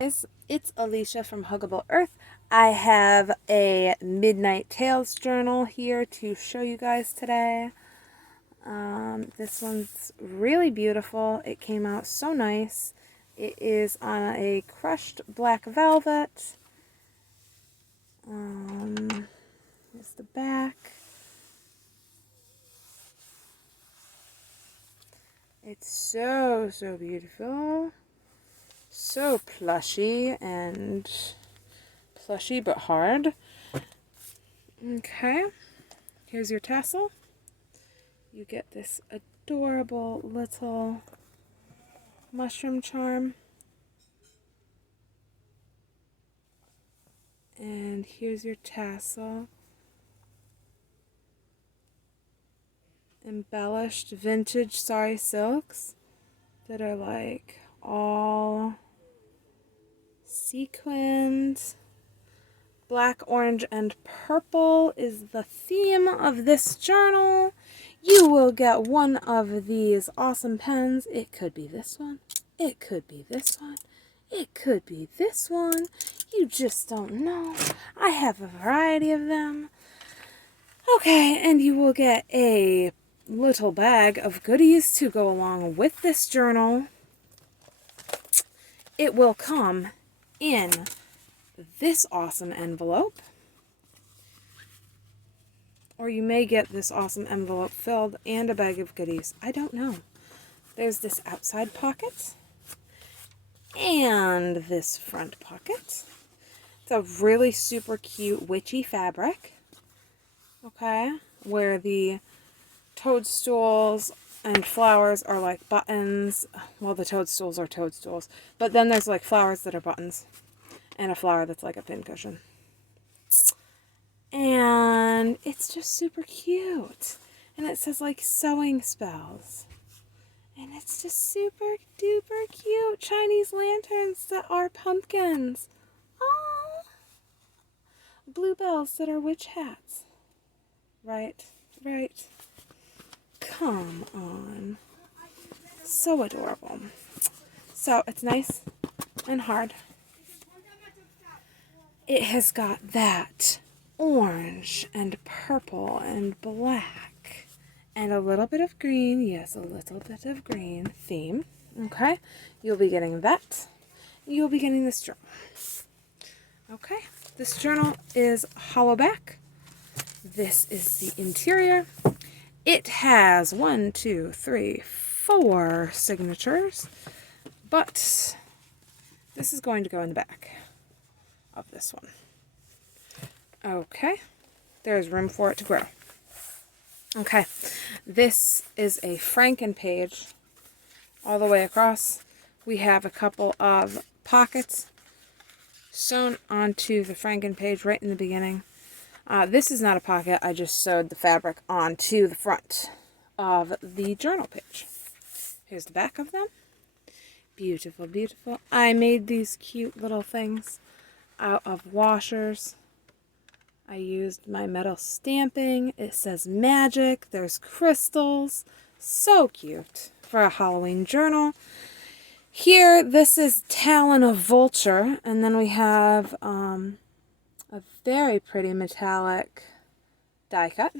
Guys, it's Alicia from Huggable Earth. I have a Midnight Tales journal here to show you guys today. This one's really beautiful. It came out so nice. It is on a crushed black velvet. Here's the back. It's so beautiful. So plushy but hard. Okay, here's your tassel. You get this adorable little mushroom charm. And here's your tassel. Embellished vintage sari silks that are like all sequined. Black, orange, and purple is the theme of this journal. You will get one of these awesome pens. It could be this one. It could be this one. It could be this one. You just don't know. I have a variety of them. Okay, and you will get a little bag of goodies to go along with this journal. It will come in this awesome envelope, or you may get this awesome envelope filled and a bag of goodies. I don't know. There's this outside pocket and this front pocket. It's a really super cute witchy fabric, okay, where the toadstools and flowers are like buttons. Well, the toadstools are toadstools, but then there's like flowers that are buttons and a flower that's like a pincushion. And it's just super cute. And it says like sewing spells. And it's just super duper cute. Chinese lanterns that are pumpkins. Oh, bluebells that are witch hats. Right. Come on. So adorable. So it's nice and hard. It has got that orange and purple and black and a little bit of green. Yes, a little bit of green theme. Okay, you'll be getting that. You'll be getting this journal. Okay, this journal is hollow back. This is the interior. It has 1, 2, 3, 4 signatures, but this is going to go in the back of this one. Okay, there's room for it to grow. Okay, this is a Franken Page all the way across. We have a couple of pockets sewn onto the Franken Page right in the beginning. This is not a pocket, I just sewed the fabric onto the front of the journal page. Here's the back of them. Beautiful, beautiful. I made these cute little things out of washers. I used my metal stamping. It says magic. There's crystals. So cute for a Halloween journal. Here, this is Talon of Vulture. And then we have a very pretty metallic die cut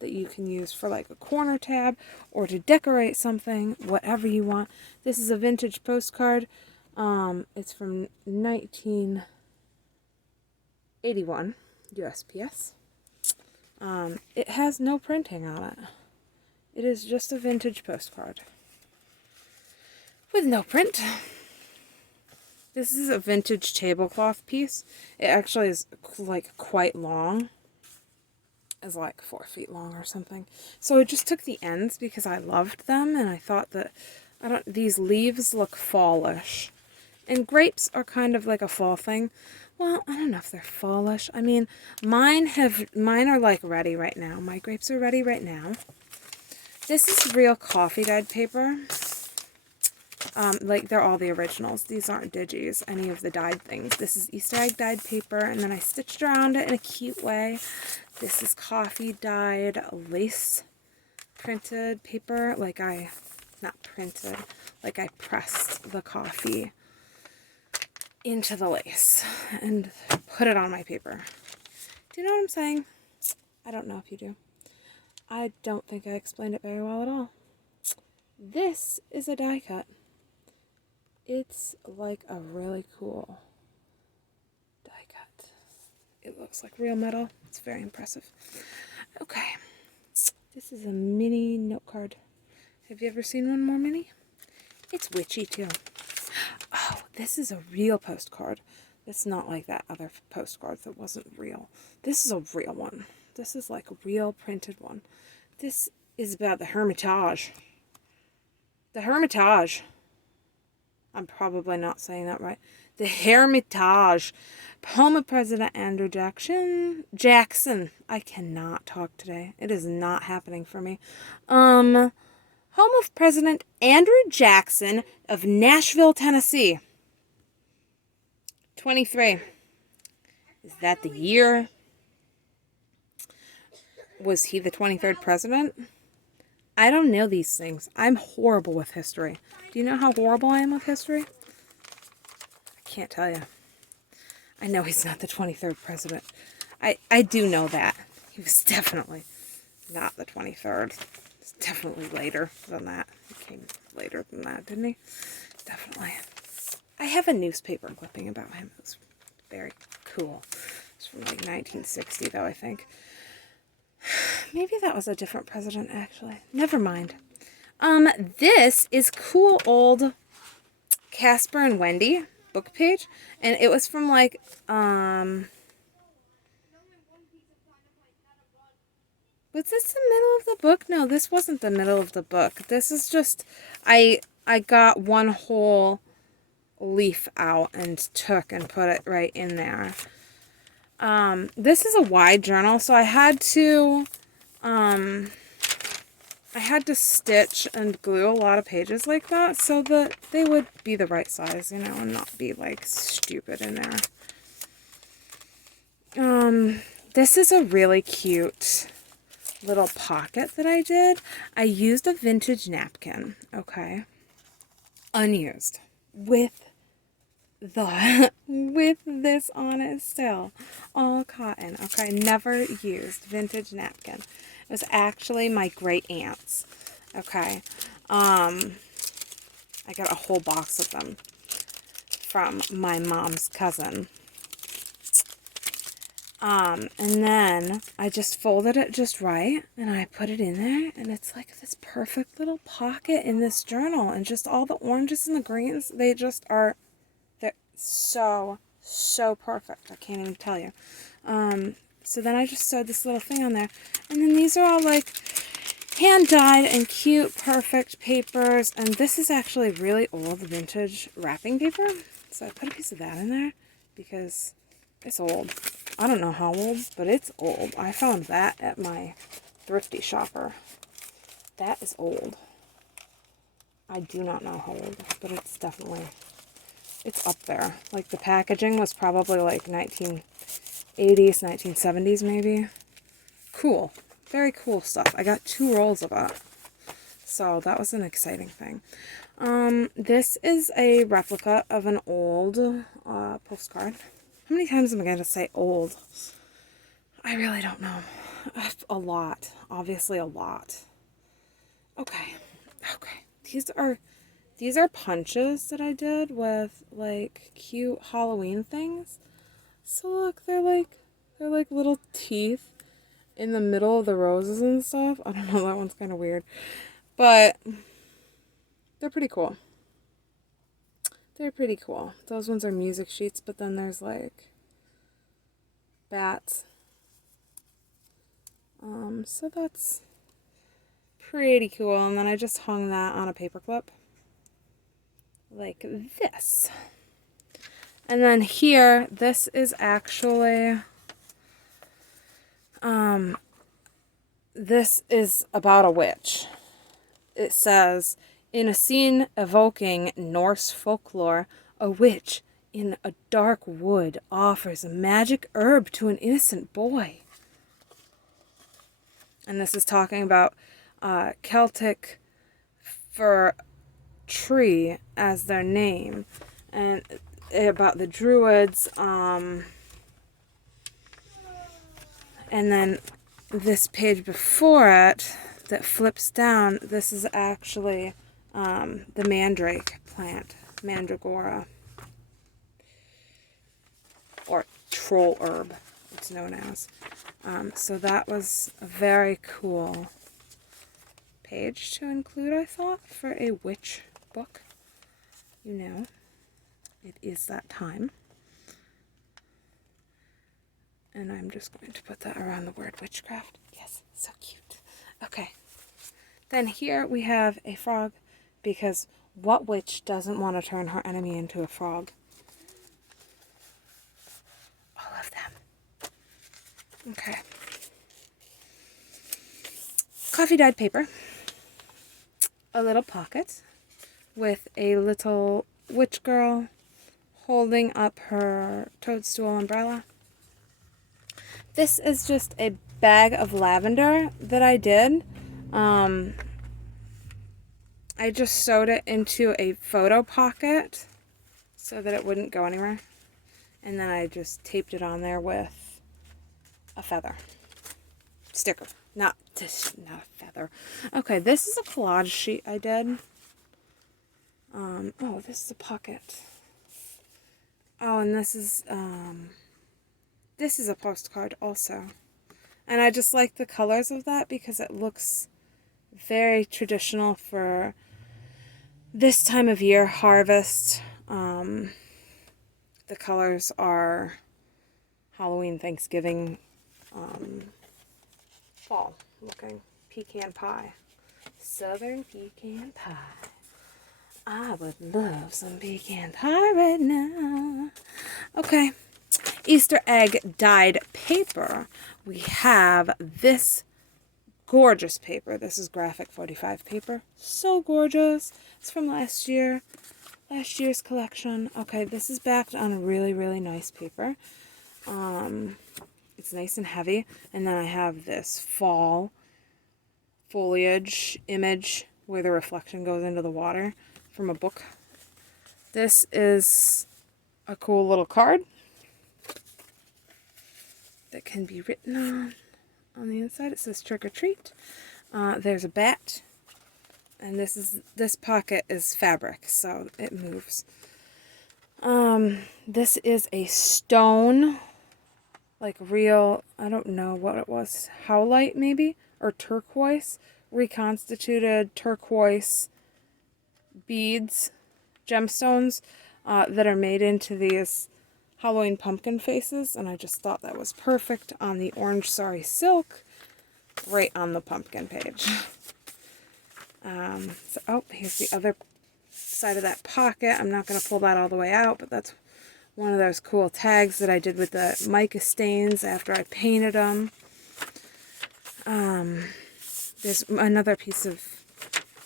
that you can use for like a corner tab or to decorate something, whatever you want. This is a vintage postcard. It's from 1981 USPS. It has no printing on it. It is just a vintage postcard with no print. This is a vintage tablecloth piece. It actually is like quite long. It's like 4 feet long or something. So I just took the ends because I loved them and I thought that these leaves look fallish. And grapes are kind of like a fall thing. Well, I don't know if they're fallish. I mean, mine are like ready right now. My grapes are ready right now. This is real coffee dyed paper. Like they're all the originals. These aren't digis, any of the dyed things. This is Easter egg dyed paper, and then I stitched around it in a cute way. This is coffee dyed lace printed paper. Not printed, like I pressed the coffee into the lace and put it on my paper. Do you know what I'm saying? I don't know if you do. I don't think I explained it very well at all. This is a die cut. It's like a really cool die cut. It looks like real metal. It's very impressive. Okay. This is a mini note card. Have you ever seen one more mini? It's witchy too. Oh, this is a real postcard. It's not like that other postcard that wasn't real. This is a real one. This is like a real printed one. This is about the Hermitage. The Hermitage. I'm probably not saying that right. The Hermitage. Home of President Andrew Jackson. I cannot talk today. It is not happening for me. Home of President Andrew Jackson of Nashville, Tennessee. 23. Is that the year? Was he the 23rd president? I don't know these things. I'm horrible with history. Do you know how horrible I am with history? I can't tell you. I know he's not the 23rd president. I do know that. He was definitely not the 23rd. It's definitely later than that. He came later than that, didn't he? Definitely. I have a newspaper clipping about him. It was very cool. It's from like 1960 though, I think. Maybe that was a different president, actually. Never mind. This is cool old Casper and Wendy book page. And it was from like, was this the middle of the book? No, this wasn't the middle of the book. This is just, I got one whole leaf out and took and put it right in there. This is a wide journal, so I had to stitch and glue a lot of pages like that so that they would be the right size, you know, and not be like stupid in there. This is a really cute little pocket that I did. I used a vintage napkin, okay, unused, with this on it still, all cotton, okay, never used vintage napkin. It was actually my great aunt's, okay. I got a whole box of them from my mom's cousin. And then I just folded it just right, and I put it in there, and it's like this perfect little pocket in this journal, and just all the oranges and the greens, they're so perfect. I can't even tell you. So then I just sewed this little thing on there, and then these are all like hand-dyed and cute, perfect papers, and this is actually really old vintage wrapping paper, so I put a piece of that in there because it's old. I don't know how old, but it's old. I found that at my thrifty shopper. That is old. I do not know how old, but it's definitely, it's up there. Like the packaging was probably like 1980s, 1970s maybe. Cool. Very cool stuff. I got 2 rolls of it. So that was an exciting thing. This is a replica of an old postcard. How many times am I going to say old? I really don't know. A lot. Obviously a lot. Okay. These are punches that I did with like cute Halloween things. So look, they're like little teeth in the middle of the roses and stuff. I don't know, that one's kind of weird. But they're pretty cool. They're pretty cool. Those ones are music sheets, but then there's like bats. So that's pretty cool. And then I just hung that on a paper clip like this. And then here, this is actually, this is about a witch. It says, in a scene evoking Norse folklore, a witch in a dark wood offers a magic herb to an innocent boy. And this is talking about Celtic fir tree as their name. And about the druids. And then this page before it that flips down, this is actually the mandrake plant, mandragora, or troll herb, it's known as. So that was a very cool page to include, I thought, for a witch book. You know, it is that time. And I'm just going to put that around the word witchcraft. Yes, so cute. Okay. Then here we have a frog, because what witch doesn't want to turn her enemy into a frog? All of them. Okay. Coffee dyed paper. A little pocket with a little witch girl holding up her toadstool umbrella. This is just a bag of lavender that I did. I just sewed it into a photo pocket so that it wouldn't go anywhere. And then I just taped it on there with a feather sticker. Not a feather. Okay, this is a collage sheet I did. Oh, this is a pocket. Oh, and this is a postcard also. And I just like the colors of that because it looks very traditional for this time of year, harvest. The colors are Halloween, Thanksgiving, fall looking. Pecan pie. Southern pecan pie. I would love some pecan pie right now. Okay. Easter egg dyed paper. We have this gorgeous paper. This is graphic 45 paper. So gorgeous. It's from last year. Last year's collection. Okay, this is backed on really, really nice paper. It's nice and heavy. And then I have this fall foliage image where the reflection goes into the water from a book. This is a cool little card that can be written on the inside. It says trick or treat. There's a bat, and this pocket is fabric, so it moves. This is a stone, like real, I don't know what it was, howlite maybe, or turquoise, reconstituted turquoise beads, gemstones, that are made into these Halloween pumpkin faces, and I just thought that was perfect on the orange sari silk, right on the pumpkin page. Oh, here's the other side of that pocket. I'm not going to pull that all the way out, but that's one of those cool tags that I did with the mica stains after I painted them. There's another piece of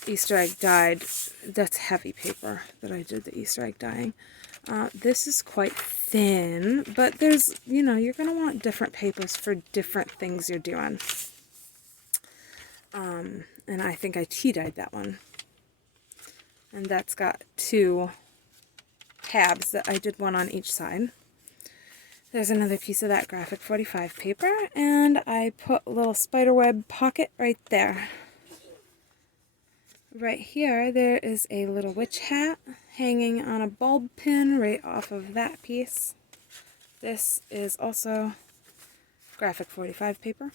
Easter egg dyed, that's heavy paper that I did the Easter egg dyeing. This is quite thin, but there's, you know, you're going to want different papers for different things you're doing. And I think I tea dyed that one. And that's got 2 tabs that I did one on each side. There's another piece of that graphic 45 paper, and I put a little spiderweb pocket right there. Right here, there is a little witch hat hanging on a bulb pin right off of that piece. This is also graphic 45 paper.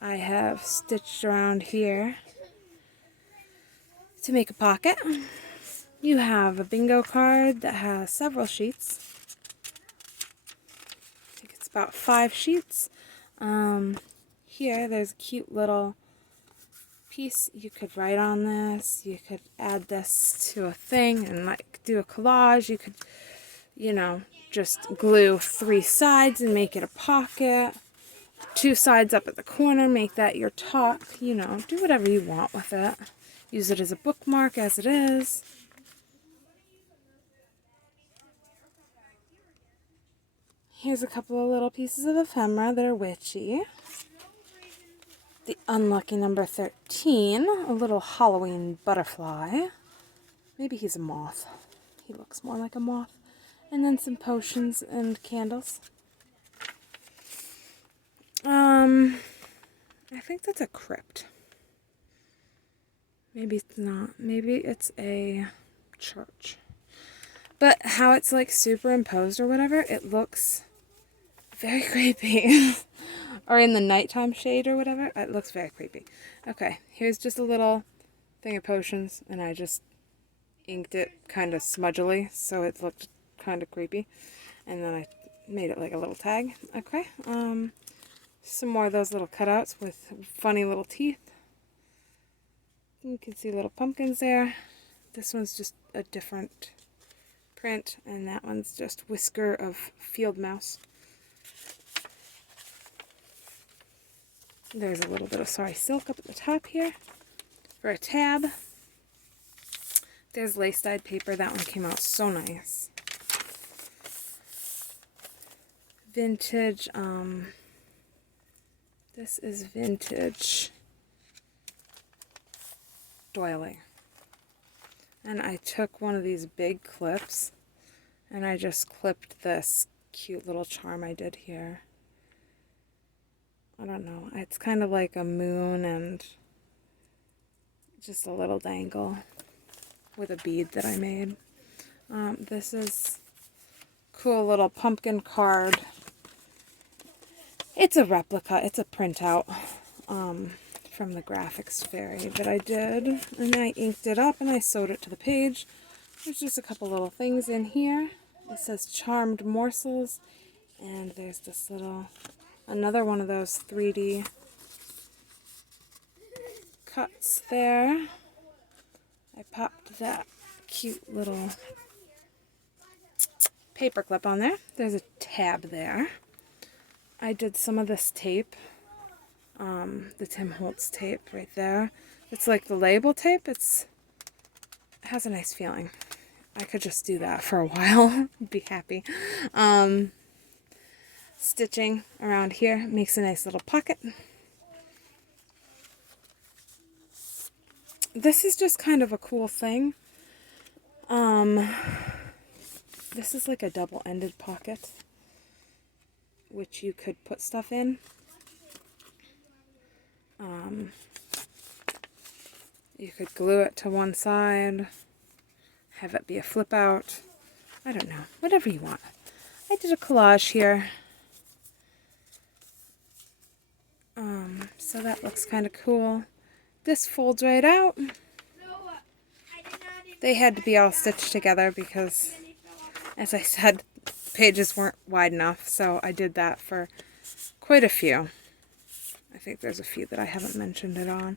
I have stitched around here to make a pocket. You have a bingo card that has several sheets. I think it's about 5 sheets. Here, there's a cute little piece. You could write on this. You could add this to a thing and like do a collage. You could, you know, just glue 3 sides and make it a pocket. 2 sides up at the corner, make that your top. You know, do whatever you want with it. Use it as a bookmark as it is. Here's a couple of little pieces of ephemera that are witchy. The unlucky number 13, a little Halloween butterfly. Maybe he's a moth. He looks more like a moth. And then some potions and candles. I think that's a crypt. Maybe it's not. Maybe it's a church. But how it's like superimposed or whatever, it looks very creepy. Or in the nighttime shade or whatever, it looks very creepy. Okay, here's just a little thing of potions, and I just inked it kind of smudgily, so it looked kind of creepy. And then I made it like a little tag. Okay, some more of those little cutouts with funny little teeth. You can see little pumpkins there. This one's just a different print, and that one's just whisker of field mouse. There's a little bit of silk up at the top here for a tab. There's lace-dyed paper. That one came out so nice. Vintage, this is vintage Doily. And I took one of these big clips and I just clipped this cute little charm I did here. I don't know. It's kind of like a moon and just a little dangle with a bead that I made. This is cool little pumpkin card. It's a replica. It's a printout from the graphics fairy that I did. And I inked it up and I sewed it to the page. There's just a couple little things in here. It says Charmed Morsels. And there's this little, another one of those 3D cuts there. I popped that cute little paper clip on there. There's a tab there. I did some of this tape, the Tim Holtz tape right there. It's like the label tape. It has a nice feeling. I could just do that for a while. Be happy. Stitching around here makes a nice little pocket. This is just kind of a cool thing. This is like a double-ended pocket, which you could put stuff in. You could glue it to one side, have it be a flip out. I don't know, whatever you want. I did a collage here. So that looks kind of cool. This folds right out. They had to be all stitched together because, as I said, pages weren't wide enough, so I did that for quite a few. I think there's a few that I haven't mentioned it on.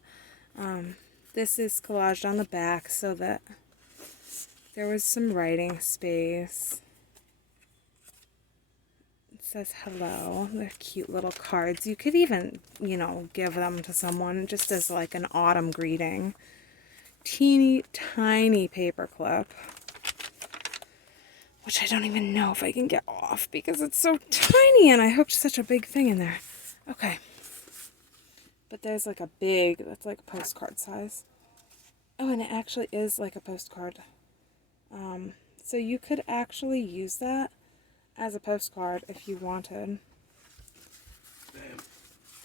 This is collaged on the back so that there was some writing space. It says hello. They're cute little cards. You could even, give them to someone just as like an autumn greeting. Teeny tiny paper clip, which I don't even know if I can get off because it's so tiny and I hooked such a big thing in there. Okay. But there's like a big, that's like a postcard size. Oh, and it actually is like a postcard. So you could actually use that as a postcard if you wanted. Damn.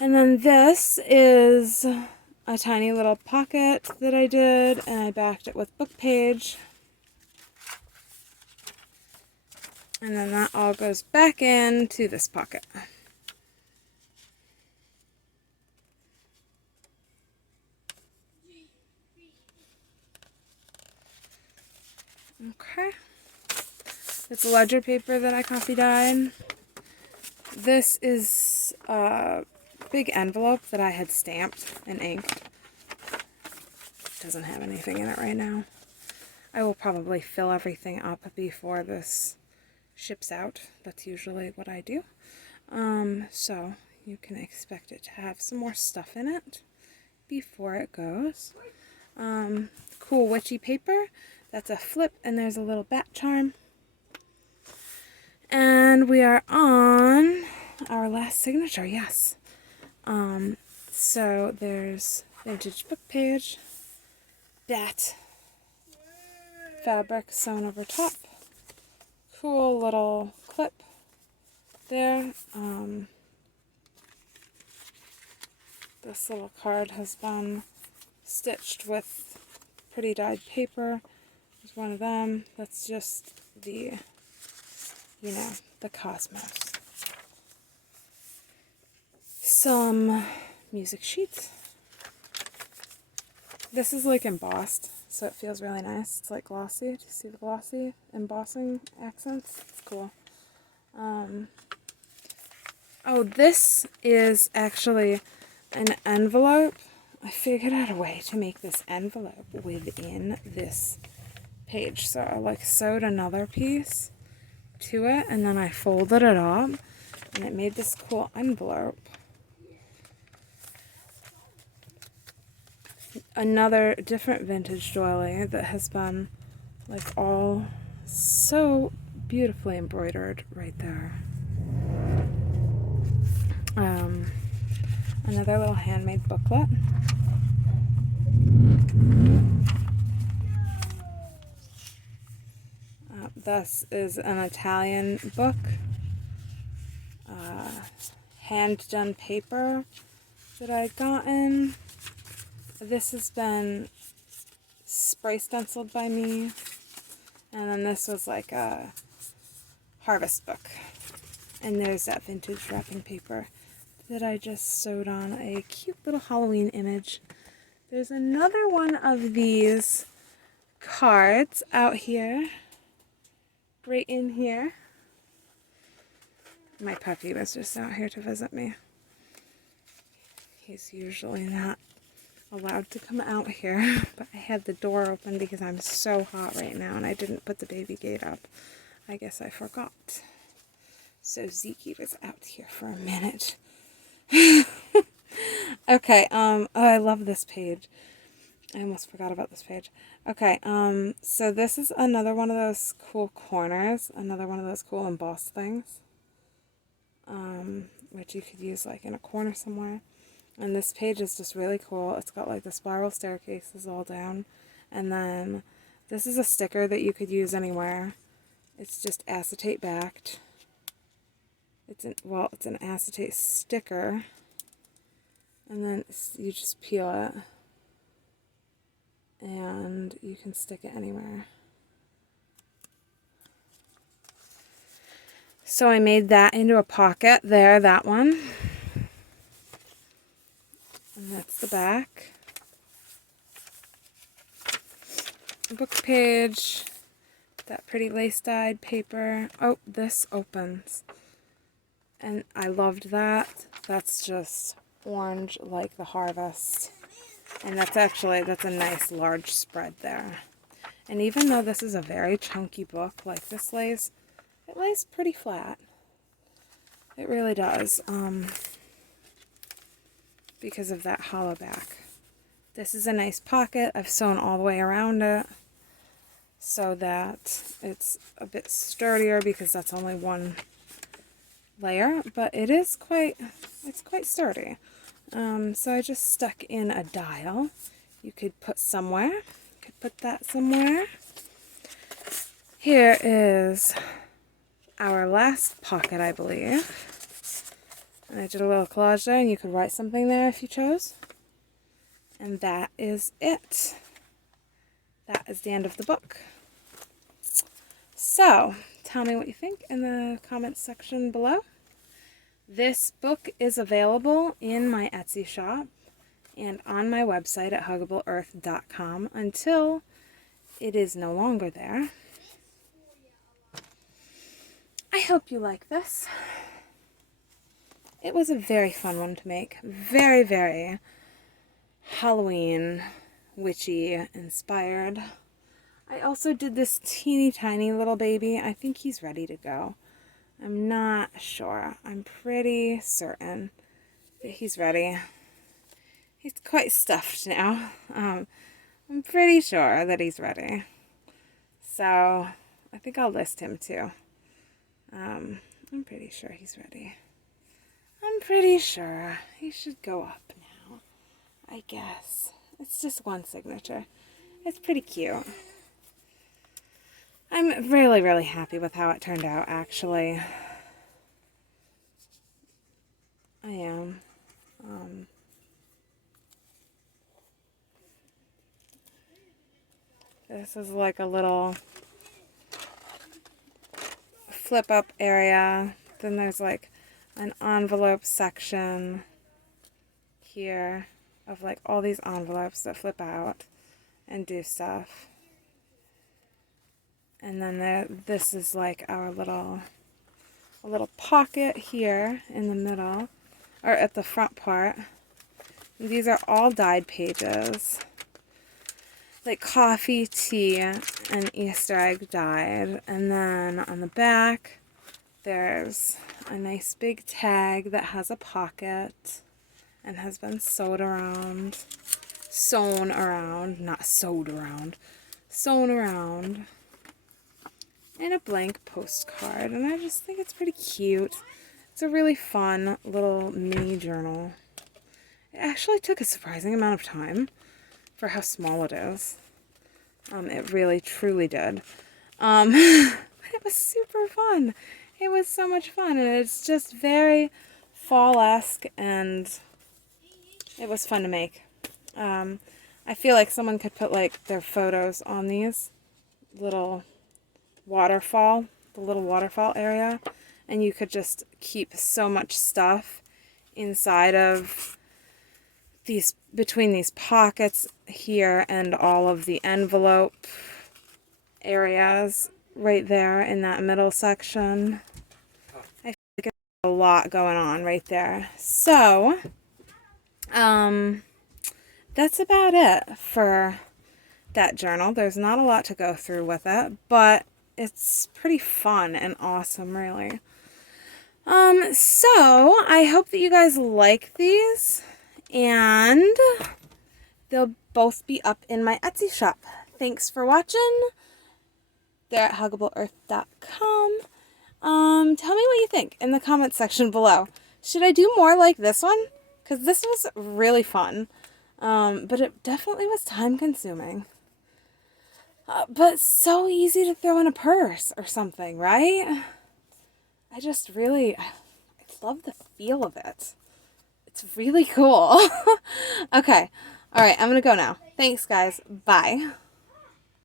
And then this is a tiny little pocket that I did, and I backed it with book page. And then that all goes back into this pocket. Okay. It's ledger paper that I copy dyed. This is a big envelope that I had stamped and inked. Doesn't have anything in it right now. I will probably fill everything up before this ships out. That's usually what I do. So you can expect it to have some more stuff in it before it goes. Cool witchy paper. That's a flip, and there's a little bat charm. And we are on our last signature, yes. So there's vintage book page, bat, fabric sewn over top. Cool little clip there. This little card has been stitched with pretty dyed paper. There's one of them. That's just the, you know, the cosmos. Some music sheets. This is like embossed, so it feels really nice. It's like glossy. Do you see the glossy embossing accents? It's cool. Oh, this is actually an envelope. I figured out a way to make this envelope within this page. So I like sewed another piece to it, and then I folded it up, and it made this cool envelope. Another different vintage doily that has been like all so beautifully embroidered right there. Another little handmade booklet. This is an Italian book. Hand done paper that I'd gotten. This has been spray stenciled by me. And then this was like a harvest book. And there's that vintage wrapping paper that I just sewed on a cute little Halloween image. There's another one of these cards out here. Right in here. My puppy was just out here to visit me. He's usually not allowed to come out here, but I had the door open because I'm so hot right now and I didn't put the baby gate up. I guess I forgot. So Zeke was out here for a minute. Okay, oh, I love this page. I almost forgot about this page. Okay, so this is another one of those cool corners, another one of those cool embossed things, which you could use like in a corner somewhere. And this page is just really cool. It's got like the spiral staircases all down, and then this is a sticker that you could use anywhere. It's just acetate backed. It's an acetate sticker, and then you just peel it, and you can stick it anywhere. So I made that into a pocket there, that one. And that's the back. A book page, that pretty lace-dyed paper. Oh, this opens. And I loved that. That's just orange like the harvest. And that's a nice large spread there. And even though this is a very chunky book, like this lays, it lays pretty flat. It really does. Because of that hollow back. This is a nice pocket. I've sewn all the way around it so that it's a bit sturdier because that's only one layer, but it's quite sturdy. So I just stuck in a dial. You could put somewhere. Could put that somewhere. Here is our last pocket, I believe. And I did a little collage there, and you could write something there if you chose. And that is it. That is the end of the book. So, tell me what you think in the comments section below. This book is available in my Etsy shop and on my website at huggableearth.com until it is no longer there. I hope you like this. It was a very fun one to make. Very, very Halloween, witchy inspired. I also did this teeny tiny little baby. I think he's ready to go. I'm not sure. I'm pretty certain that he's ready. He's quite stuffed now. I'm pretty sure that he's ready. So I think I'll list him too. I'm pretty sure he's ready. I'm pretty sure he should go up now, I guess. It's just one signature. It's pretty cute. I'm really, really happy with how it turned out, actually. I am. This is like a little flip up area. Then there's like an envelope section here of like all these envelopes that flip out and do stuff. And then this is like our little pocket here in the middle, or at the front part. These are all dyed pages, like coffee, tea, and Easter egg dyed. And then on the back, there's a nice big tag that has a pocket and has been sewn around, and a blank postcard. And I just think it's pretty cute. It's a really fun little mini journal. It actually took a surprising amount of time for how small it is. It really, truly did. But it was super fun. It was so much fun, and it's just very fall-esque, and it was fun to make. I feel like someone could put like their photos on these little the little waterfall area, and you could just keep so much stuff inside of these, between these pockets here and all of the envelope areas right there in that middle section. I feel like there's a lot going on right there. So, that's about it for that journal. There's not a lot to go through with it, but it's pretty fun and awesome, really. So I hope that you guys like these, and they'll both be up in my Etsy shop. Thanks for watching. They're at huggableearth.com. Tell me what you think in the comments section below. Should I do more like this one? Because this was really fun. But it definitely was time consuming. But so easy to throw in a purse or something, right? I just really, I love the feel of it. It's really cool. Okay. All right. I'm going to go now. Thanks, guys. Bye.